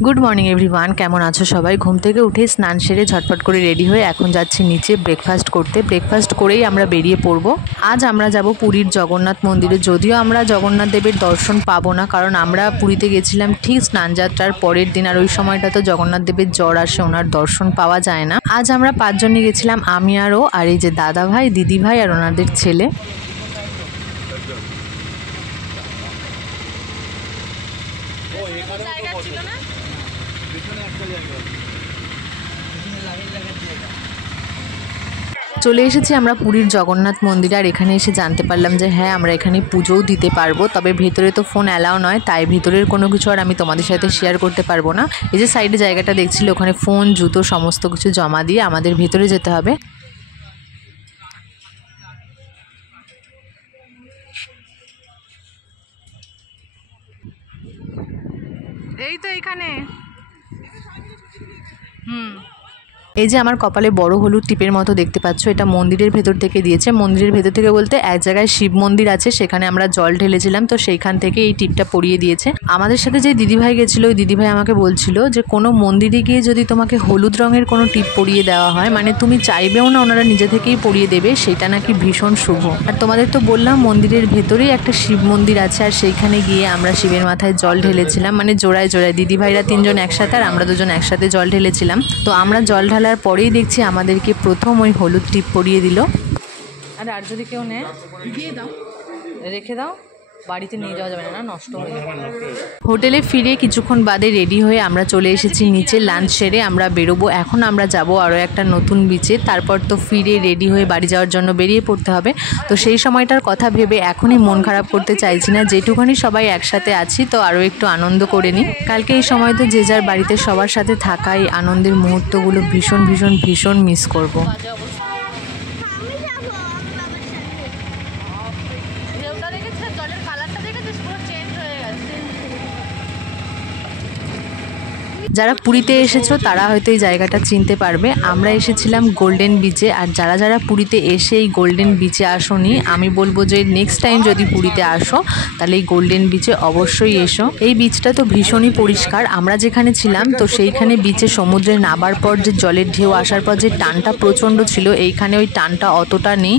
Good morning everyone केमन आछो सबाई। घुम थेके उठे स्नान सेरे झटपट करे रेडी हये एखन जाচ্ছি नीचे ब्रेकफास्ट करते। ब्रेकफास्ट करेई आमरा बेरिये पड़बो। आज आमरा जाबो पुरीर जगन्नाथ मंदिरे। यदिओ आमरा जगन्नाथ देवेर दर्शन पाबो ना, कारण आमरा पुरीते गेছিলাম ठीक स्नान যাত্রার পরের দিন, আর ওই সময়টা তো জগন্নাথ দেবের জ্বর আসে, ওনার দর্শন পাওয়া যায় না। আজ আমরা পাঁচজনই গেছিলাম, আমি আর ও, আর এই যে দাদা ভাই, দিদি ভাই আর ওনাদের ছেলে। চলে এসেছি আমরা পুরীর জগন্নাথ মন্দিরে। আর এখানে এসে জানতে পারলাম যে হ্যাঁ, আমরা এখানে পুজোও দিতে পারবো, তবে ভেতরে তো ফোন অ্যালাউ নয়, তাই ভেতরের কোনো কিছু আর আমি তোমাদের সাথে শেয়ার করতে পারবো না। এই যে সাইডে জায়গাটা দেখছিল, ওখানে ফোন, জুতো সমস্ত কিছু জমা দিয়ে আমাদের ভেতরে যেতে হবে। এই তো এখানে এই যে আমার কপালে বড় হলুদ টিপের মতো দেখতে পাচ্ছ, এটা মন্দিরের ভেতর থেকে দিয়েছে। মন্দিরের ভেতর থেকে বলতে এক জায়গায় শিব মন্দির আছে, সেখানে আমরা জল ঢেলেছিলাম, তো সেইখান থেকে এই টিপটা পরিয়ে দিয়েছে। আমাদের সাথে যে দিদিভাই গেছিলো, ওই দিদিভাই আমাকে বলছিল যে কোনো মন্দিরে গিয়ে যদি তোমাকে হলুদ রঙের কোনো টিপ পরিয়ে দেওয়া হয়, মানে তুমি চাইবেও না, ওনারা নিজে থেকেই পরিয়ে দেবে, সেটা নাকি ভীষণ শুভ। আর তোমাদের তো বললাম মন্দিরের ভেতরেই একটা শিব মন্দির আছে, আর সেইখানে গিয়ে আমরা শিবের মাথায় জল ঢেলেছিলাম, মানে জোড়ায় জোড়ায় দিদিভাইরা তিনজন একসাথে আর আমরা দুজন একসাথে জল ঢেলেছিলাম। তো আমরা জল ঢালার পরেই দেখছি আমাদেরকে প্রথম ওই হলুদ টিপ পরিয়ে দিল। আর যদি কেউ নেয় দিয়ে দাও, রেখে দাও, বাড়িতে নিয়ে যাওয়া যাবে না, নষ্ট হয়ে যাবে। হোটেলে ফিরে কিছুক্ষণ বাদে রেডি হয়ে আমরা চলে এসেছি নিচে। লাঞ্চ সেরে আমরা বেরোবো। এখন আমরা যাব আরও একটা নতুন বিচে, তারপর তো ফিরে রেডি হয়ে বাড়ি যাওয়ার জন্য বেরিয়ে পড়তে হবে। তো সেই সময়টার কথা ভেবে এখনই মন খারাপ করতে চাইছি না, যেটুখানি সবাই একসাথে আছি তো আরও একটু আনন্দ করে নিই। কালকে এই সময় তো যে যার বাড়িতে সবার সাথে থাকা, এই আনন্দের মুহূর্তগুলো ভীষণ ভীষণ ভীষণ মিস করবো। যারা পুরীতে এসেছো তারা হয়তো এই জায়গাটা চিনতে পারবে। আমরা এসেছিলাম গোল্ডেন বিচে, আর যারা যারা পুরীতে এসে এই গোল্ডেন বিচে আসোনি, আমি বলবো যে নেক্সট টাইম যদি পুরীতে আসো তাহলে এই গোল্ডেন বিচে অবশ্যই এসো। এই বিচটা তো ভীষণই পরিষ্কার। আমরা যেখানে ছিলাম তো সেইখানে বিচে সমুদ্রে নামার পর যে জলের ঢেউ আসার পর যে টানটা প্রচণ্ড ছিল, এইখানে ওই টানটা অতটা নেই।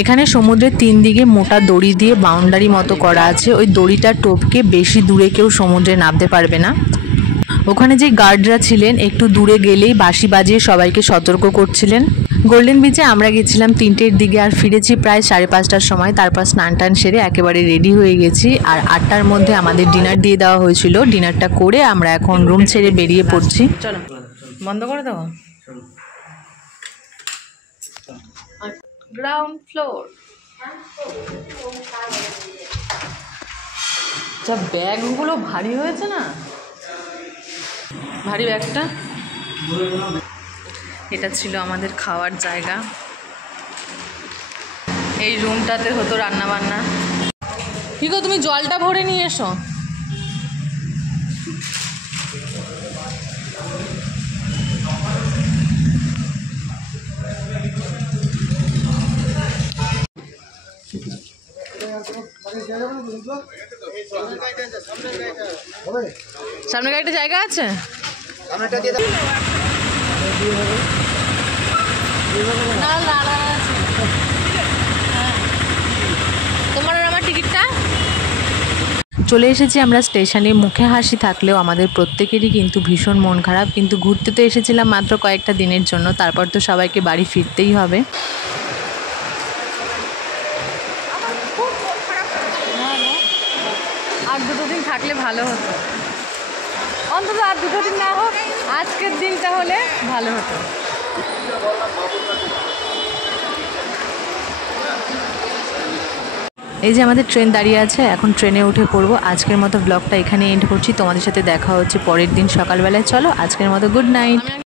এখানে সমুদ্রের তিন দিকে মোটা দড়ি দিয়ে বাউন্ডারি মতো করা আছে, ওই দড়িটা টপকে বেশি দূরে কেউ সমুদ্রে নামতে পারবে না। ওখানে যে গার্ডরা ছিলেন একটু দূরে গেলেই বাঁশি বাজিয়ে সবাইকে সতর্ক করছিলেন। গোল্ডেন বিচে আমরা গেছিলাম 3টের দিকে, আর ফিরেছি প্রায় 5:30টার সময়। তারপর স্নান টান সেরে একেবারে রেডি হয়ে গেছি, আর 8টার মধ্যে আমাদের ডিনার দিয়ে দেওয়া হয়েছিল। ডিনারটা করে আমরা এখন রুম ছেড়ে বেরিয়ে পড়ছি। চলো বন্ধ করে দেবো। Ground floor. যা ব্যাগগুলো ভারী হয়েছে না, ভারী ব্যাগটা। এটা ছিল আমাদের খাওয়ার জায়গা। এই রুমটাতে হতো রান্না বান্না। ঠিক আছে, তুমি জলটা ভরে নিয়ে এসো। সামনে গাড়িতে জায়গা আছে? তোমার আর আমার টিকিটটা। চলে এসেছি আমরা স্টেশনে। মুখে হাসি থাকলেও আমাদের প্রত্যেকেরই কিন্তু ভীষণ মন খারাপ। কিন্তু ঘুরতে তো এসেছিলাম মাত্র কয়েকটা দিনের জন্য, তারপর তো সবাইকে বাড়ি ফিরতেই হবে। আর 2 দিন থাকলে ভালো হতো, অন্তত আর 2 দিন না হোক, আজকের দিনটা হলে ভালো হতো। এই যে আমাদের ট্রেন দাঁড়িয়ে আছে, এখন ট্রেনে উঠে পড়বো। আজকের মতো ব্লগটা এখানে এন্ড করছি। তোমাদের সাথে দেখা হচ্ছে পরের দিন সকালবেলায়। চলো আজকের মতো গুড নাইট।